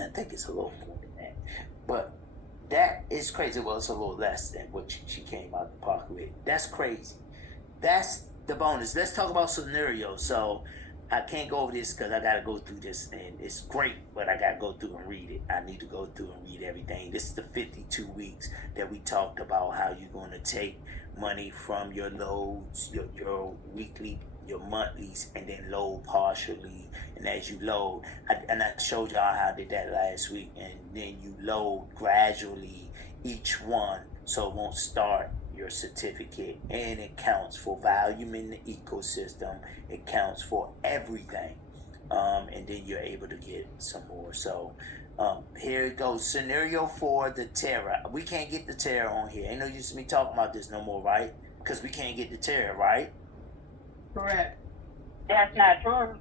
I think it's a little more than that. But that is crazy. Well, it's a little less than what she came out the park with. That's crazy. That's the bonus. Let's talk about scenarios. So I can't go over this because I got to go through this, and it's great, but I got to go through and read it. I need to go through and read everything. This is the 52 weeks that we talked about how you're going to take money from your loads, your weekly, your monthlies, and then load partially. And as you load, and I showed y'all how I did that last week, and then you load gradually each one so it won't start your certificate, and it counts for volume in the ecosystem. It counts for everything, and then you're able to get some more. So here it goes. Scenario for the Terra. We can't get the Terra on here. Ain't no use of me talking about this no more, right? Because we can't get the Terra, right? Correct. That's not true.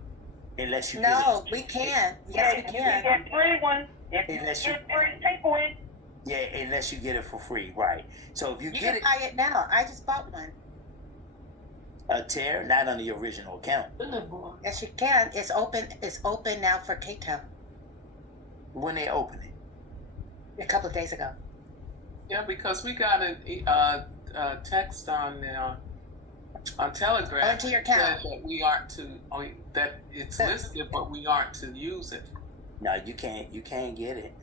Unless you No, we can. Yes, we You can. get free ones. If you Unless get free takeaways. Yeah, unless you get it for free, right? So if you You get can buy it now. I just bought one. a Terra, not on the original account. Yes, you can. It's open. It's open now for K-Town. When they open it? A couple of days ago. Yeah, because we got a text on Telegram Onto your account. that we aren't to. That it's listed, but we aren't to use it. No, you can't. You can't get it.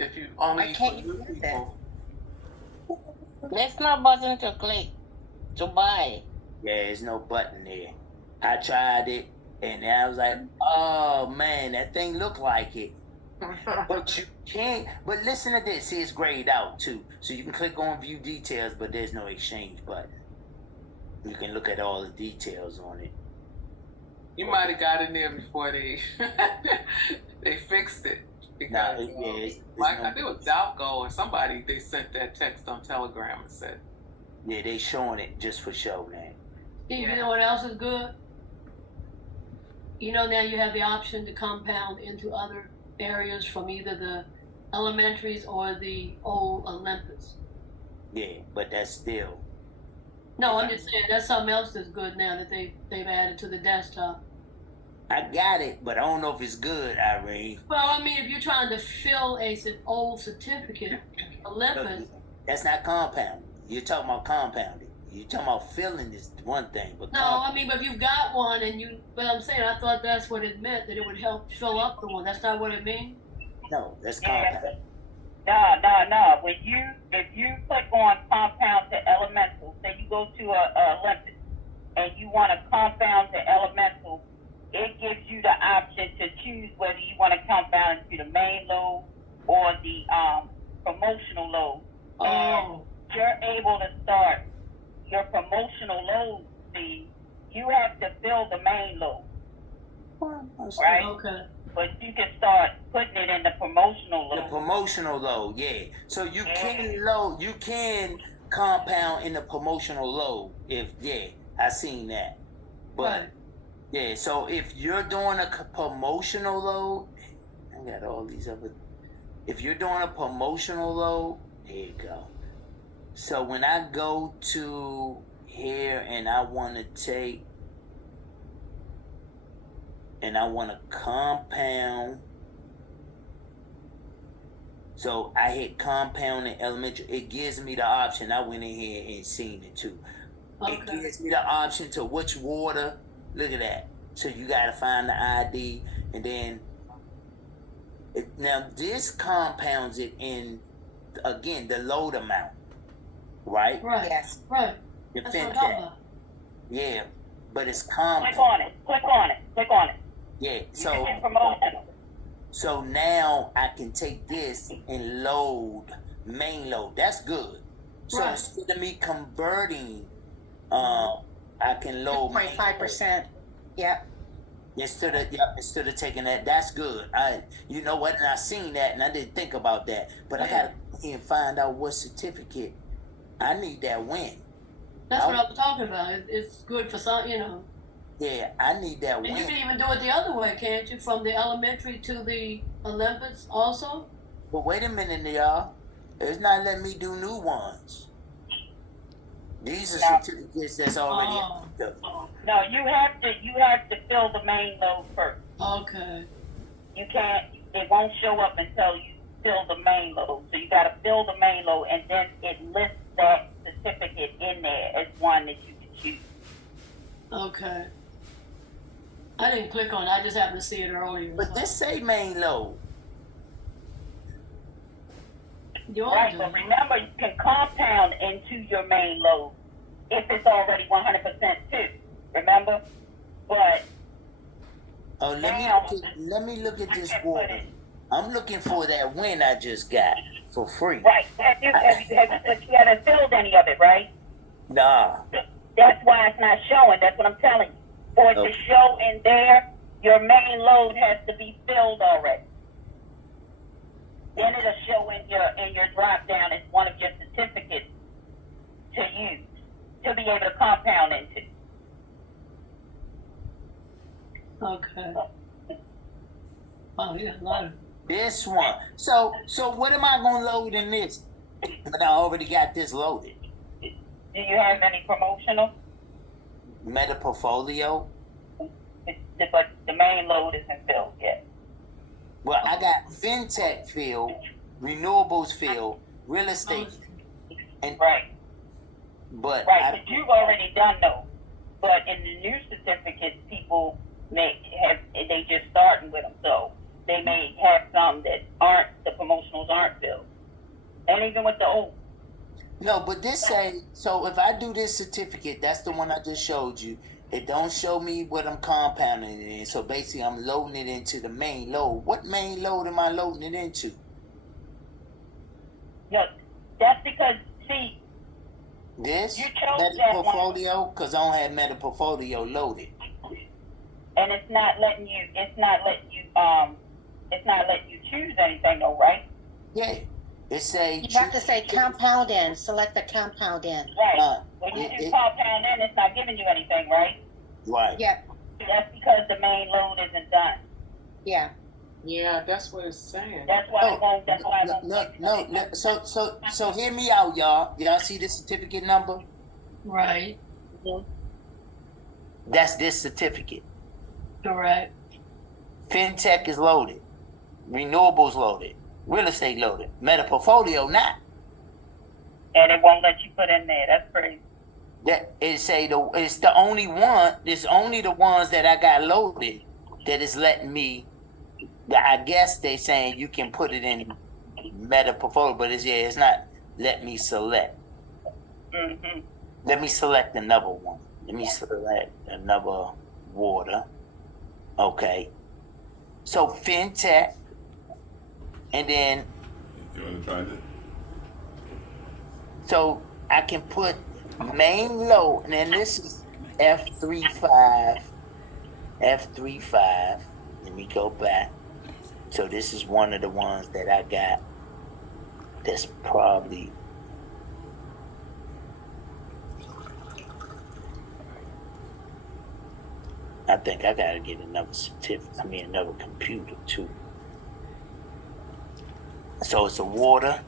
If you only Why can't you for new use it? people. There's no button to click to buy. Yeah, there's no button there. I tried it, and I was like, oh man, that thing looked like it. But you can't. But listen to this. See, it's grayed out too. So you can click on view details, but there's no exchange button. You can look at all the details on it. You might have got in there before they they fixed it. Because it's like I think it was Dalco or somebody, they sent that text on Telegram and said, yeah, they showing it just for show, man. Steve, you know what else is good? You know, now you have the option to compound into other areas from either the elementaries or the old Olympus. Yeah, but that's still. No, I'm just saying that's something else that's good now that they've added to the desktop. I got it, but I don't know if it's good, Irene. Well, I mean, if you're trying to fill a old certificate, Olympus. That's not compounding. You're talking about compounding. You're talking about filling is one thing, but no, I mean, but if you've got one and you, but I'm saying I thought that's what it meant, that it would help fill up the one. That's not what it means. No, that's compounding. No. If you click on compound to elemental, say you go to a Olympus and you want to compound to elemental, it gives you the option to choose whether you want to compound to the main load or the promotional load. Oh. And you're able to start your promotional load fee. You have to fill the main load, right? Okay. But you can start putting it in the promotional load. The promotional load, yeah. So you can load, you can compound in the promotional load. I seen that. But Right. yeah, so if you're doing a promotional load, I got all these other. If you're doing a promotional load, there you go. So when I go to here and I want to take, and I want to compound, so I hit compound in elementary. It gives me the option. I went in here and seen it too. Okay. It gives me the option to which water. Look at that. So you got to find the ID, and then now this compounds it in again the load amount, right? Right. Yes. Right. The That's what I'm fintech. talking about. Yeah, but it's compound. Click on it. Yeah. You So can hit promotional. so now I can take this and load main load. That's good. So Right. instead of me converting, I can load 2.5%. Yep. instead of taking that. That's good. You know what? And I seen that, and I didn't think about that. But I gotta go here and find out what certificate I need that win. That's what I was talking about. It's good for some, you know. Yeah, I need that And you win. can even do it the other way, can't you? From the elementary to the Olympus also? But wait a minute, y'all. It's not letting me do new ones. These are certificates that's already active. No, you have to fill the main load first. Okay. you can't. It won't show up until you fill the main load. So you got to fill the main load, and then it lists that certificate in there as one that you can choose. Okay. I didn't click on it. I just happened to see it earlier. But this say main load. Yours Right, do. but remember, you can compound into your main load if it's already 100% too. Remember? But Oh, let me look at this water. I'm looking for that win I just got for free. right, but you haven't filled any of it, right? Nah. That's why it's not showing. That's what I'm telling you. For it Okay. to show in there, your main load has to be filled already. Then it'll show in your drop down as one of your certificates to use to be able to compound into. Okay. Wow, you got a lot of. This one. So what am I gonna load in this? But I already got this loaded. Do you have any promotional? Meta portfolio. But the main load isn't filled yet. Well, I got fintech field, renewables field, real estate, and Right. but Right, but you've already done those. But in the new certificates, people they just starting with them, so they may have some that the promotionals aren't filled. And even with the old. no, but this say so if I do this certificate, that's the one I just showed you. It don't show me what I'm compounding it in. So basically, I'm loading it into the main load. What main load am I loading it into? No, that's because, see, This you chose meta that one, portfolio, because I don't have meta portfolio loaded. and it's not letting you choose anything though, right? Yeah, it say You have to say compound in, select the compound in. Right. When you do compound in, it's not giving you anything, right? right. Yeah, That's because the main load isn't done. yeah. Yeah, that's what it's saying. That's why it won't. That's why it won't. No. So hear me out, y'all. Y'all see the certificate number? Right. That's this certificate. Correct. Fintech is loaded. Renewables loaded. Real estate loaded. Meta portfolio not. And it won't let you put in there. That's crazy. That it say it's the only one. It's only the ones that I got loaded that is letting me. I guess they saying you can put it in meta portfolio, but it's not. Let me select. Mm-hmm. Let me select another one. Let me select another water. Okay. So fintech, and then You want to try this? so I can put main load, and then this is F35. F35. Let me go back. So this is one of the ones that I got. That's probably. I think I gotta get another certificate. Another computer too. So it's a water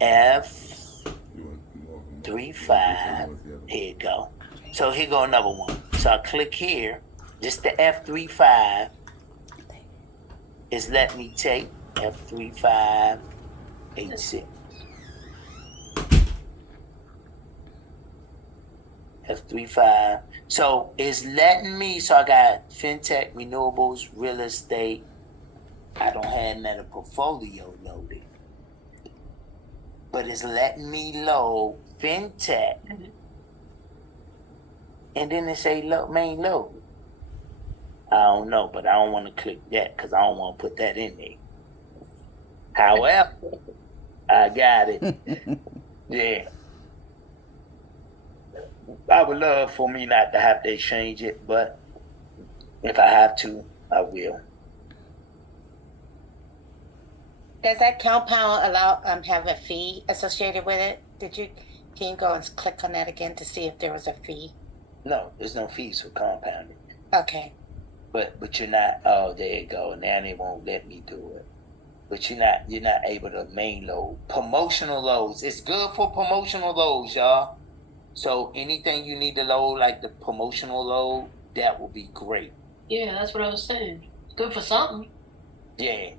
F35. Here you go. So here go another one. So I click here. This the F35 is let me take F3586. F35. So it's letting me, so I got fintech, renewables, real estate. I don't have meta portfolio loaded. But it's letting me load fintech. And then it say main load. I don't know, but I don't want to click that because I don't want to put that in there. However, I got it. Yeah. I would love for me not to have to change it, but if I have to, I will. Does that compound have a fee associated with it? Can you go and click on that again to see if there was a fee? No, there's no fees for compounding. Okay. But you're not. Oh, there you go. Now they won't let me do it. But you're not able to main load promotional loads. It's good for promotional loads, y'all. So anything you need to load, like the promotional load, that will be great. Yeah, that's what I was saying. Good for something. Yeah.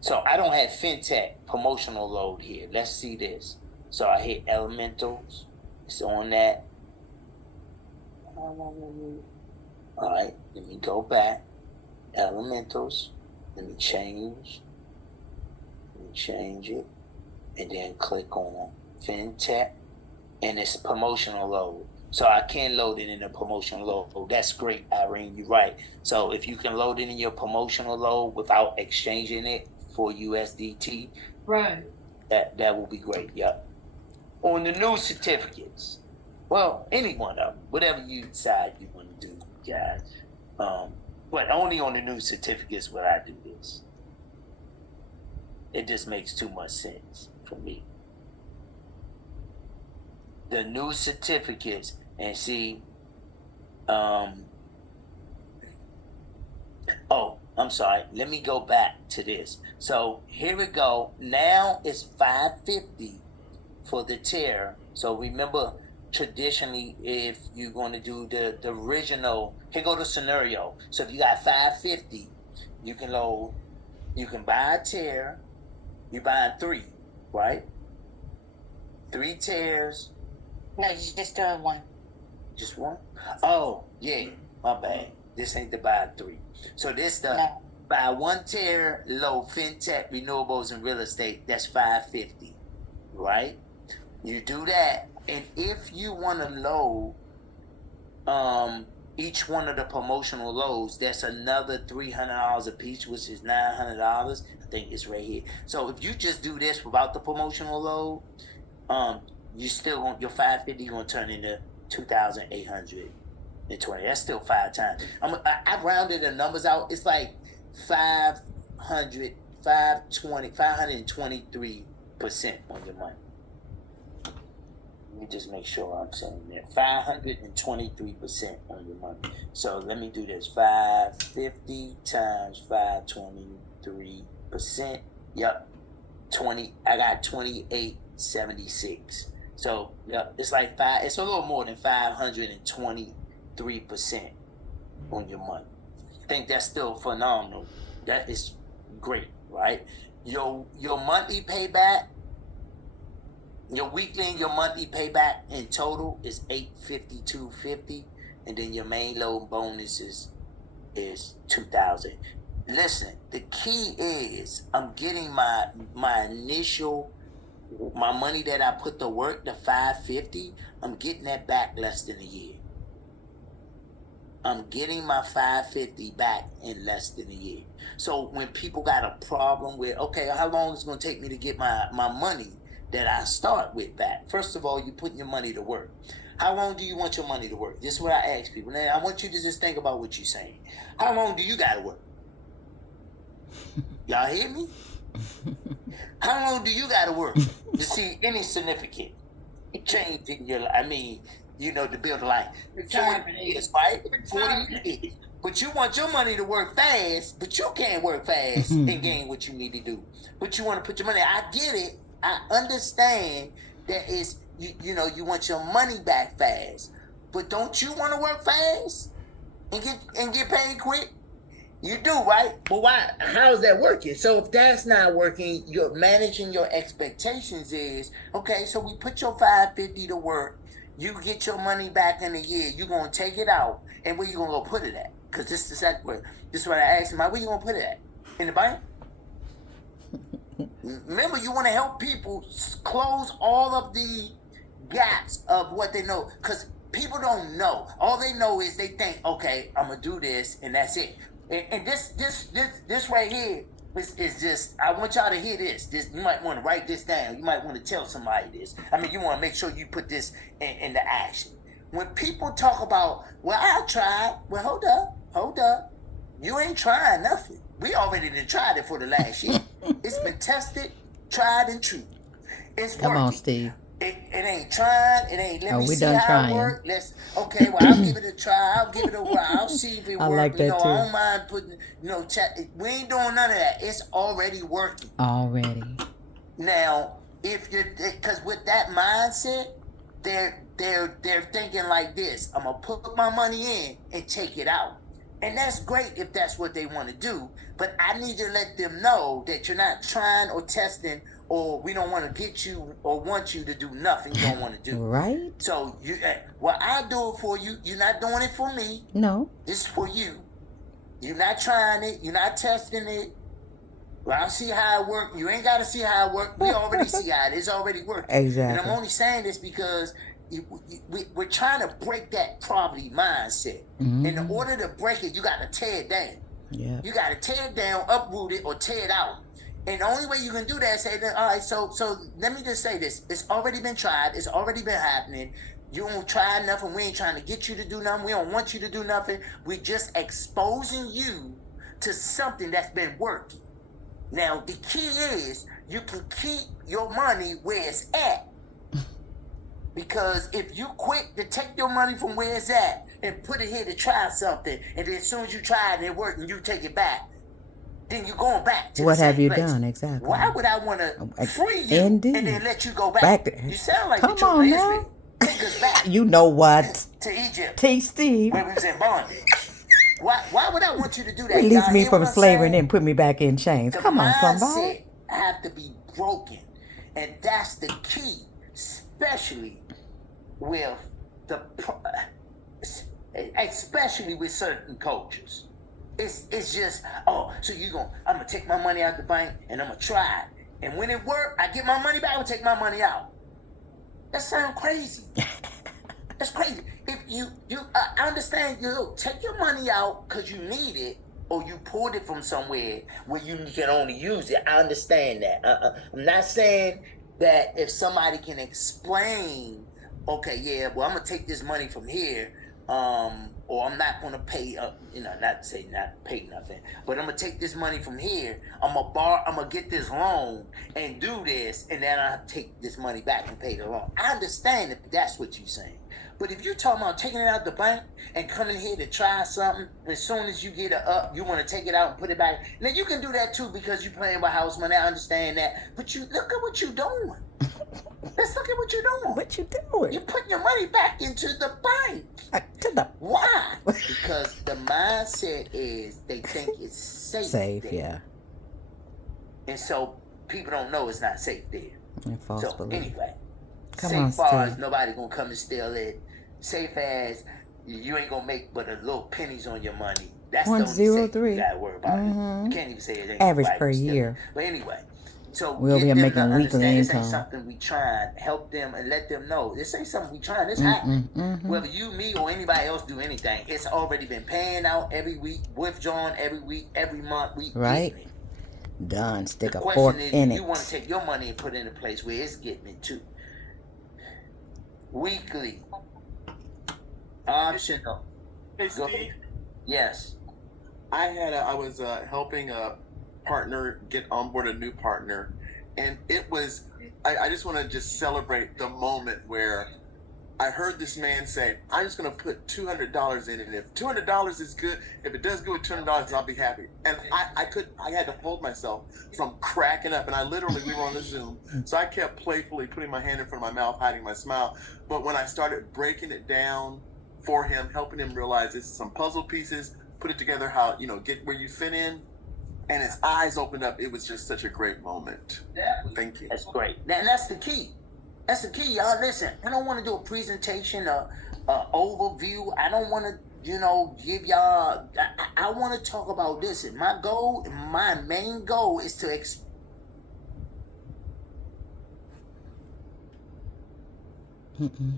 So I don't have fintech promotional load here. Let's see this. So I hit elementals. It's on that. All right, let me go back. Elementals. Let me change it. And then click on fintech. And it's promotional load. So I can load it in the promotional load. That's great, Irene. You're right. So if you can load it in your promotional load without exchanging it for USDT, Right. that will be great. Yep. On the new certificates, well, any one of them, whatever you decide you want to do, guys. But only on the new certificates would I do this. It just makes too much sense for me. The new certificates and see, oh, I'm sorry. Let me go back to this. So here we go. Now it's $550 for the tier. So remember, traditionally, if you're going to do the original, here go the scenario. So if you got $550, you can buy a tier. You buy 3, right? 3 tiers. No, you're just doing one. Just one? Oh, yeah. My bad. This ain't the buy 3. So this the No. buy 1 tier low fintech, renewables, and real estate. That's $550, right? You do that, and if you want to load each one of the promotional loads, that's another $300 a piece, which is $900. I think it's right here. So if you just do this without the promotional load, you still want your $550 gonna turn into $2,820. That's still 5 times. I rounded the numbers out. It's like 523% on your money. Let me just make sure I'm saying that 523% on your money. So let me do this: 550 times 523%. Yep, 20. I got 2876. So yep, it's like it's a little more than 523% on your money. I think that's still phenomenal. That is great, right? Your monthly payback, your weekly and your monthly payback in total is $852.50, and then your main load bonus is $2,000. Listen, the key is I'm getting my initial, my money that I put to work, the $550. I'm getting that back less than a year. I'm getting my $550 back in less than a year. So when people got a problem with, okay, how long is it going to take me to get my money that I start with back? First of all, you put your money to work. How long do you want your money to work? This is what I ask people. Now, I want you to just think about what you're saying. How long do you got to work? Y'all hear me? How long do you got to work to see any significant change in your life? I mean, to build a life. 40 years, right? 40 years. But you want your money to work fast, but you can't work fast and gain what you need to do. But you want to put your money. I get it. I understand that is you want your money back fast. But don't you want to work fast and get paid quick? You do, right? But why? How's that working? So if that's not working, you're managing your expectations is, okay, so we put your $550 to work. You get your money back in a year. You're going to take it out. And where you going to go put it at? Because this is the second word. This is what I asked him. Where you going to put it at? In the bank? Remember, you want to help people close all of the gaps of what they know. Because people don't know. All they know is they think, okay, I'm going to do this, and that's it. And this right here is just, I want y'all to hear this. You might want to write this down. You might want to tell somebody this. I mean, you want to make sure you put this into action. When people talk about, well, I tried. Well, hold up. You ain't trying nothing. We already done tried it for the last year. It's been tested, tried, and true. It's working. Come on, Steve. It ain't trying. It ain't. Let me we see done how trying. it work. Well, I'll give it a try. I'll give it a while. I'll see if it I works. like that too. I don't mind putting. We ain't doing none of that. It's already working. Already. Now, because with that mindset, they're thinking like this: I'm gonna put my money in and take it out. And that's great if that's what they want to do. But I need to let them know that you're not trying or testing, or we don't want to get you or want you to do nothing you don't want to do. Right? So well, I do it for you. You're not doing it for me. No. This is for you. You're not trying it. You're not testing it. Well, I see how it works. You ain't got to see how it works. We already see how it is already working. Exactly. And I'm only saying this because we're trying to break that poverty mindset. Mm-hmm. And in order to break it, you got to tear it down. Yeah. You got to tear it down, uproot it, or tear it out. And the only way you can do that is say that, all right, so let me just say this. It's already been tried. It's already been happening. You don't try nothing. We ain't trying to get you to do nothing. We don't want you to do nothing. We're just exposing you to something that's been working. Now, the key is you can keep your money where it's at. Because if you quit to take your money from where it's at and put it here to try something, and then as soon as you try it and it works and you take it back, then you're going back to what the same have you place. done? Exactly. Why would I want to free you Indeed. and then let you go back? You sound like Come the children on of now. Israel. Take us back You know what? to Egypt T. Steve. where we was in bondage. Why would I want you to do that? Release Y'all me hear from what I'm slavery and saying? then put me back in chains. The Come on, mindset somebody. have to be broken, and that's the key, especially with especially with certain cultures. It's just, oh, so I'm gonna take my money out the bank and I'm gonna try it, and when it works, I get my money back. I take my money out. That sounds crazy. That's crazy. If I understand you take your money out because you need it, or you pulled it from somewhere where you can only use it. I understand that. I'm not saying that if somebody can explain, okay, yeah, well, I'm gonna take this money from here, or I'm not gonna pay, not pay nothing, but I'm gonna take this money from here. I'm gonna get this loan and do this, and then I'll take this money back and pay the loan. I understand if that's what you're saying. But if you're talking about taking it out the bank and coming here to try something, and as soon as you get it up, you want to take it out and put it back. Now you can do that too because you're playing with house money. I understand that. But you look at what you're doing. Let's look at what you're doing. What you doing? You're putting your money back into the bank. Why? Because the mindset is they think it's safe there. Yeah. And so people don't know it's not safe there. And false So belief. anyway, Come safe on, far as Steve. nobody gonna come and steal it. Safe as you ain't gonna make but a little pennies on your money. That's the only safe 103. you gotta worry about. Mhm. You can't even say it ain't Average nobody per steal it. year. But anyway, so We'll get be them making to weekly understand this ain't income. something we trying. Help them and let them know this ain't something we trying. This happening. Mm-hmm. Whether you, me, or anybody else do anything, it's already been paying out every week, withdrawn every week, every month. We Right. getting it. Done. Stick The a fork question is, in you want to it. take your money and put it in a place where it's getting it too. Weekly. Optional. Hey, Go. Steve. Yes. I was helping a partner get on board a new partner, and it was. I just want to just celebrate the moment where I heard this man say, "I'm just going to put $200 in it. If $200 is good, if it does good with $200, I'll be happy." And I had to hold myself from cracking up. And we were on the Zoom, so I kept playfully putting my hand in front of my mouth, hiding my smile. But when I started breaking it down for him, helping him realize it's some puzzle pieces, put it together, how get where you fit in, and his eyes opened up. It was just such a great moment. Thank you. That's great. And that's the key. That's the key, y'all. Listen, I don't want to do a presentation, a overview. I don't want to, give y'all. I want to talk about this. And my main goal is to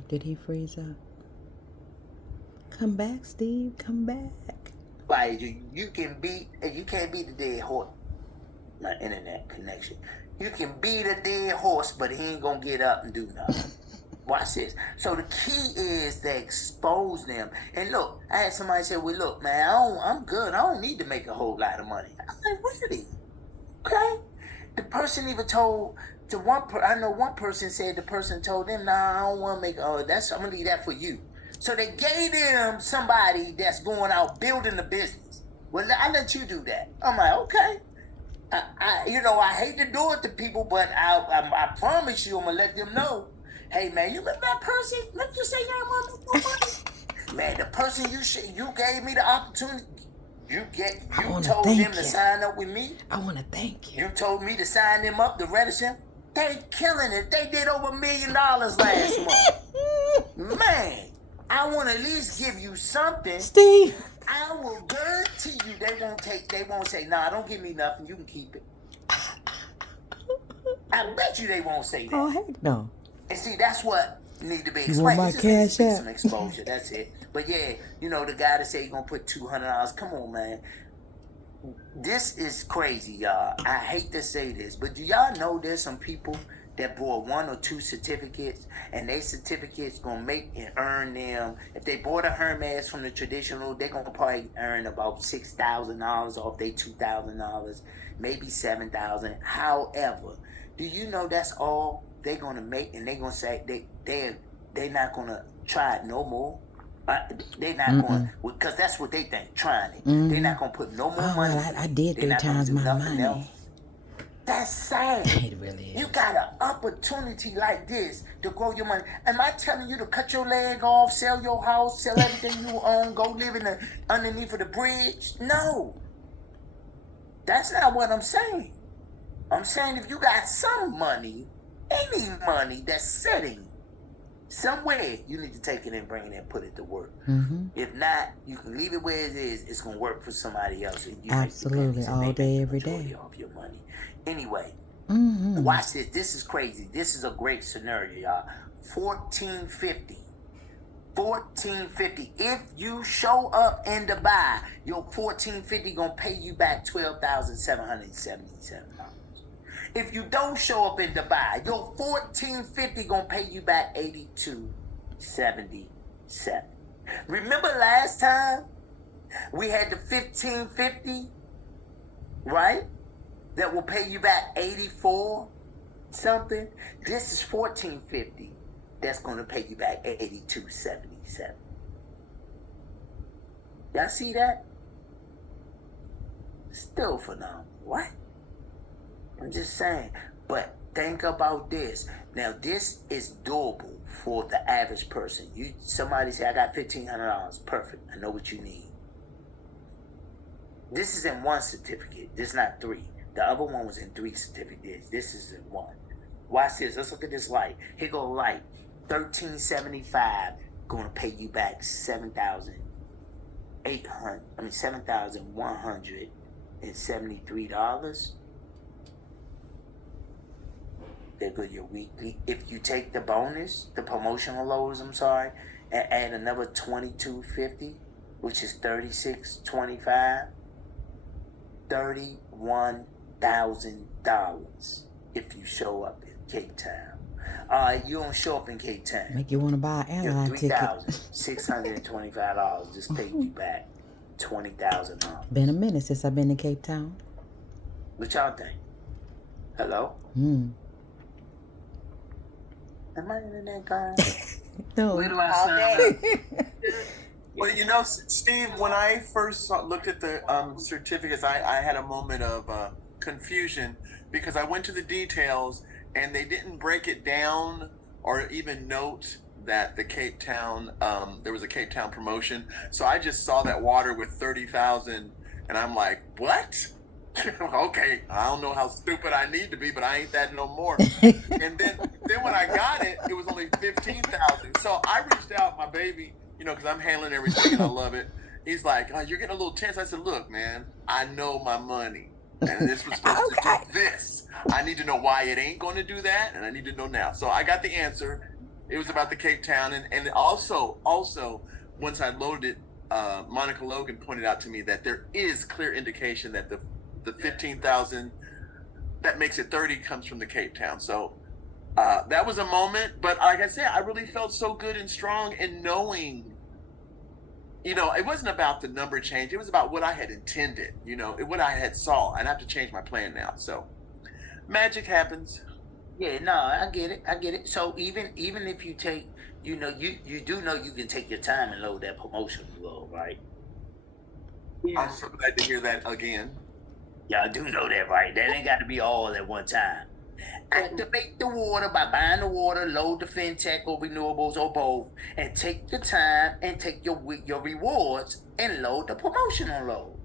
Did he freeze up? Come back, Steve. Come back. you can't beat the dead horse. My internet connection. You can beat a dead horse, but he ain't gonna get up and do nothing. Watch this. So the key is to expose them. And look, I had somebody say, "Well, look, man, I'm good. I don't need to make a whole lot of money." I'm like, "Really? Okay." The person even told I know one person said the person told them, "Nah, I don't want to make. I'm gonna leave that for you." So they gave them somebody that's going out building the business. Well, I let you do that. I'm like, okay. I hate to do it to people, but I promise you, I'm gonna let them know. Hey, man, you let that person. Let you say you want more money. Man, the person you gave me the opportunity. You I wanna told thank them to you. sign up with me. I want to thank you. You told me to sign them up to register. They killing it. They did over $1 million last month. Man, I want to at least give you something. Steve. I will guarantee you they won't say, nah, don't give me nothing. You can keep it. I bet you they won't say that. Oh, heck no. And see, that's what need to be You want explained. my It just needs to be cash some app? exposure. That's it. But yeah, the guy that said he's gonna put $200. Come on, man. This is crazy, y'all. I hate to say this, but do y'all know there's some people that bought 1 or 2 certificates, and they certificates gonna make and earn them. If they bought a Hermes from the traditional, they're gonna probably earn about $6,000 off their $2,000, maybe $7,000. However, do you know that's all they're gonna make, and they're gonna say they're not gonna try it no more. They're not going, because that's what they think, trying it. They're not going to put no more money. Well, I did They're 3 not gonna times do my nothing money. else. That's sad. It really is. You got an opportunity like this to grow your money. Am I telling you to cut your leg off, sell your house, sell everything you own, go live underneath of the bridge? No. That's not what I'm saying. I'm saying if you got some money, any money that's sitting somewhere, you need to take it and bring it and put it to work. If not, you can leave it where it is. It's going to work for somebody else. And you Absolutely, all day, every day. Off your money. Anyway, watch this. This is crazy. This is a great scenario, y'all. 1450. 1450. If you show up in Dubai, your 1450 gonna pay you back $12,777. If you don't show up in Dubai, your 1450 gonna pay you back $82.77. Remember last time we had the 1550, right? That will pay you back 84 something. This is 1450. That's gonna pay you back 82.77. Y'all see that? Still phenomenal, right? I'm just saying. But think about this. Now, this is doable for the average person. Somebody say, I got $1,500. Perfect. I know what you need. This is in 1 certificate. This is not 3. The other one was in 3 certificates. This is in 1. Watch this. Let's look at this light. Here go light. $1,375 going to pay you back $7,173. There go your weekly. If you take the bonus, the promotional lows, and add another $2,250, which is $3,625, $31,000 if you show up in Cape Town. You don't show up in Cape Town. Make you want to buy an airline ticket. $3,625 just paid you back $20,000. Been a minute since I've been to Cape Town. What y'all think? Hello? Am I in that guy? No. Where do I All sign day. up? Well, Steve, when I first looked at the certificates, I had a moment of confusion because I went to the details and they didn't break it down or even note that the Cape Town, there was a Cape Town promotion. So I just saw that water with 30,000 and I'm like, what? Okay, I don't know how stupid I need to be, but I ain't that no more. And then when I got it, it was only 15,000. So I reached out, my baby, because I'm handling everything and I love it. He's like, oh, you're getting a little tense. I said, look, man, I know my money. And this was supposed to do this. I need to know why it ain't going to do that, and I need to know now. So I got the answer. It was about the Cape Town. And also, once I loaded it, Monica Logan pointed out to me that there is clear indication that the 15,000 that makes it 30 comes from the Cape Town. So that was a moment, but like I said, I really felt so good and strong in knowing, it wasn't about the number change. It was about what I had intended, what I had saw. I'd have to change my plan now. So magic happens. Yeah, no, I get it. So even if you take, you do know you can take your time and load that promotion load, right? Yeah. I'm so glad to hear that again. Y'all do know that, right? That ain't got to be all at one time. Activate the water by buying the water, load the fintech or renewables or both, and take the time and take your rewards and load the promotional load.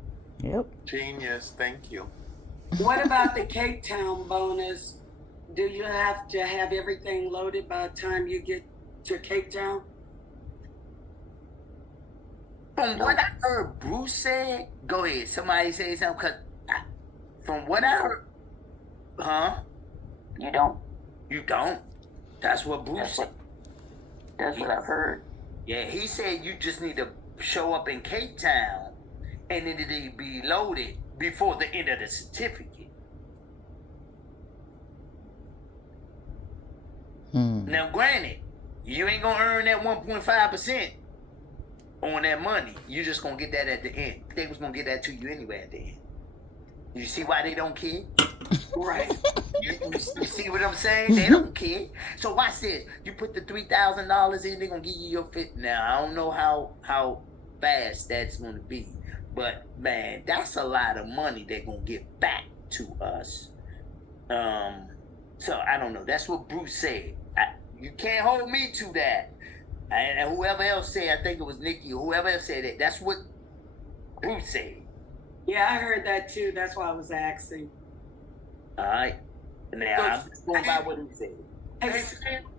Yep. Genius. Thank you. What about the Cape Town bonus? Do you have to have everything loaded by the time you get to Cape Town? From what I heard Bruce said, go ahead. Somebody say something. Cause from what I heard, huh? You don't. You don't. That's what Bruce said. That's what I've heard. Yeah, he said you just need to show up in Cape Town, and then it'll be loaded before the end of the certificate. Now, granted, you ain't gonna earn that 1.5% on that money. You just gonna get that at the end. They was gonna get that to you anyway at the end. You see why they don't care? Right. You see what I'm saying? They don't care. So watch this. You put the $3,000 in, they're gonna give you your fit. Now I don't know how fast that's gonna be, but man, that's a lot of money they're gonna get back to us. So I don't know. That's what Bruce said. You can't hold me to that. And whoever else said, I think it was Nikki, or whoever else said it, that's what Bruce said. Yeah, I heard that too. That's why I was asking. All right. Now, I'm just going by what he said. Hey,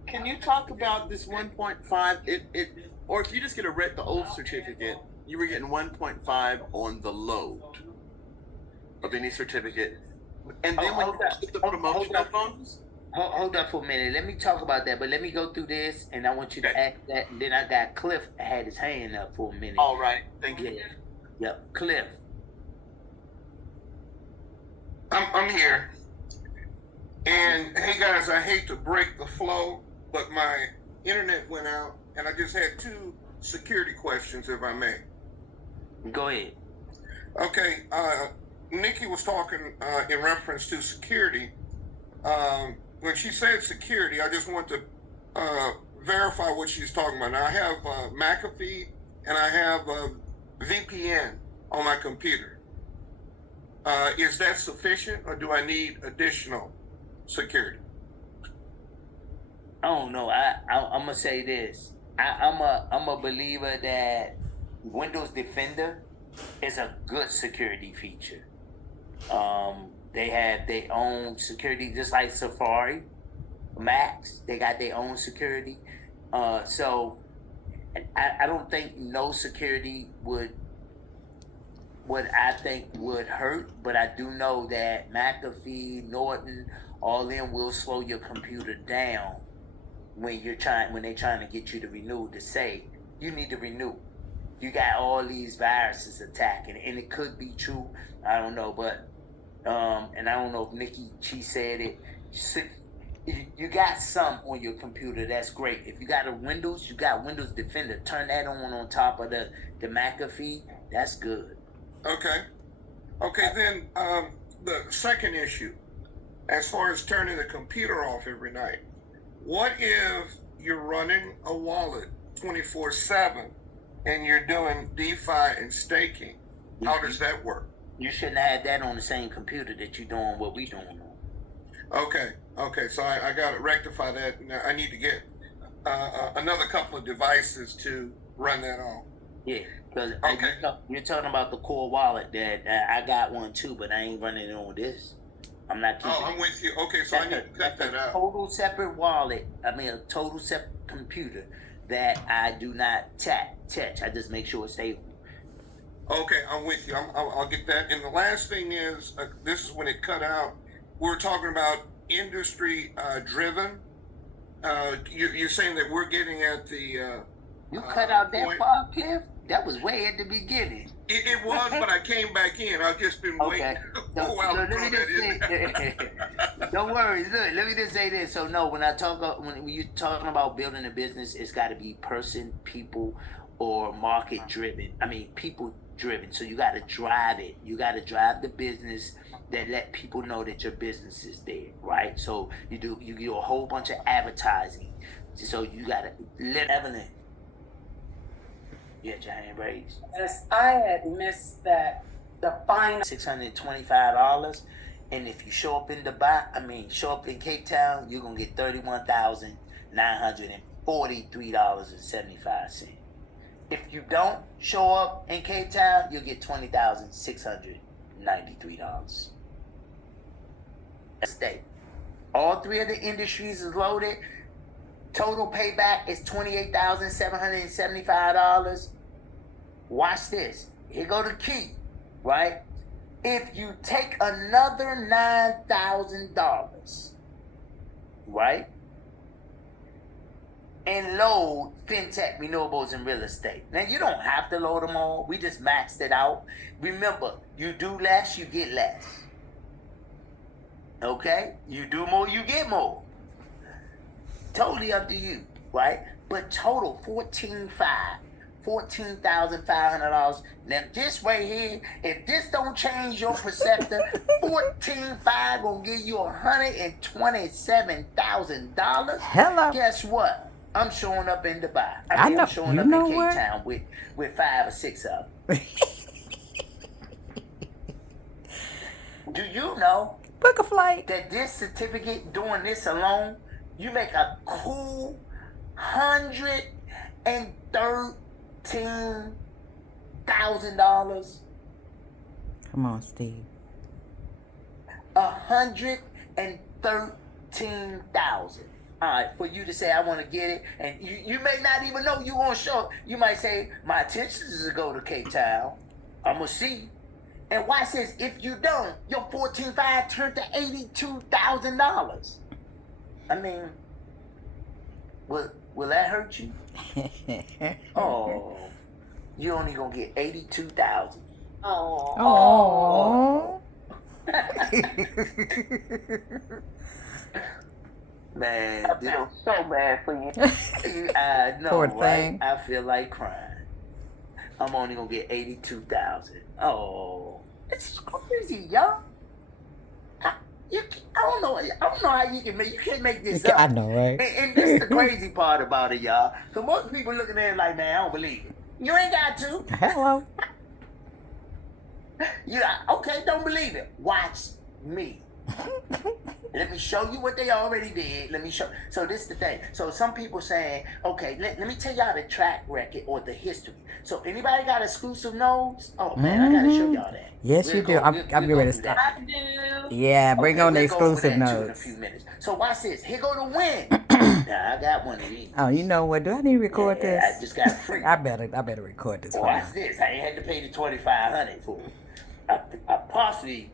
can you talk about this 1.5? Or if you just get the old certificate, you were getting 1.5 on the load of any certificate. And then when you get the promotional bonus? Hold up for a minute. Let me talk about that, but let me go through this, and I want you to ask that. And then I got Cliff had his hand up for a minute. All right. Thank you. Yep, Cliff. I'm here. And hey guys, I hate to break the flow, but my internet went out, and I just had 2 security questions, if I may. Go ahead. Okay, Nikki was talking in reference to security. When she said security, I just want to verify what she's talking about. Now, I have McAfee and I have VPN on my computer. Is that sufficient, or do I need additional security? I don't know. I'm gonna say this. I'm a believer that Windows Defender is a good security feature. They have their own security, just like Safari, Macs. They got their own security. So I don't think no security would hurt, but I do know that McAfee, Norton, all them will slow your computer down when they're trying to get you to renew, to say you need to renew. You got all these viruses attacking, and it could be true. I don't know, but and I don't know if Nikki, she said it. You got some on your computer, that's great. If you got you got Windows Defender. Turn that on top of the McAfee. That's good. Okay. Then the second issue, as far as turning the computer off every night, what if you're running a wallet 24/7 and you're doing DeFi and staking? How does that work? You shouldn't have that on the same computer that you're doing what we doing on. Okay. So I got to rectify that. Now I need to get another couple of devices to run that on. Yeah, because you're talking about the core wallet that I got one too, but I ain't running it on this. I'm not keeping I'm with you. Okay, so I need to cut that out. Total separate wallet. A total separate computer that I do not touch. I just make sure it's stable. Okay, I'm with you. I'll get that. And the last thing is, this is when it cut out. We're talking about industry driven. You're saying that we're getting at the. You cut out that far, Cliff? That was way at the beginning. It was, but I came back in. I've just been waiting for a while to throw that in. Don't worry. Look, let me just say this. So no, when you're talking about building a business, it's got to be people, or market driven. People driven. So you got to drive it. You got to drive the business that let people know that your business is there, right? So you do a whole bunch of advertising. So you got to let Evelyn. You had your hand raised. Yes, I had missed that. The final $625, and if you show up in show up in Cape Town, you're gonna get $31,943.75. If you don't show up in Cape Town, you'll get $20,693. State. All three of the industries is loaded. Total payback is $28,775. Watch this. Here go the key, right? If you take another $9,000, right, and load fintech, renewables, and real estate. Now, you don't have to load them all. We just maxed it out. Remember, you do less, you get less. Okay? You do more, you get more. Totally up to you, right? But total $14,500. Now, this right here, if this don't change your perception, $14,500 gonna give you $127,000. Hello. Guess what? I'm showing up in Dubai. I know. I'm showing You up know in Cape what? Town with 5 or 6 of them. Do you know Book a flight. that this certificate, doing this alone, you make a cool $113,000? Come on, Steve. $113,000. All right, for you to say I want to get it, and you may not even know you want to show up. You might say my intention is to go to Cape Town. I'm gonna see. And watch this. If you don't, your $14,500 turned to $82,000. I mean, will that hurt you? Oh, you only gonna get $82,000. Oh. Man, I feel so bad for you. I know, Poor right? thing. I feel like crying. I'm only gonna get $82,000. Oh, it's crazy, y'all. I don't know how you can make. You can't make this up. I know, right? And that's the crazy part about it, y'all. Cause most people looking at it like, man, I don't believe it. You ain't got to. Hello. You okay? Don't believe it. Watch me. Let me show you what they already did. Let me show. So this is the thing. So some people saying, okay, let me tell y'all the track record or the history. So anybody got exclusive nodes? Oh man, I gotta show y'all that. Yes, you do. I'm getting ready to stop. I do. Yeah, bring on the we'll go over exclusive that too in a notes. few minutes. So watch this. Here go the win. Now I got one of these. Oh, you know what? Do I need to record Yeah, this? I just got free. I better record this for Watch you. this. I ain't had to pay the $2,500 for it. I possibly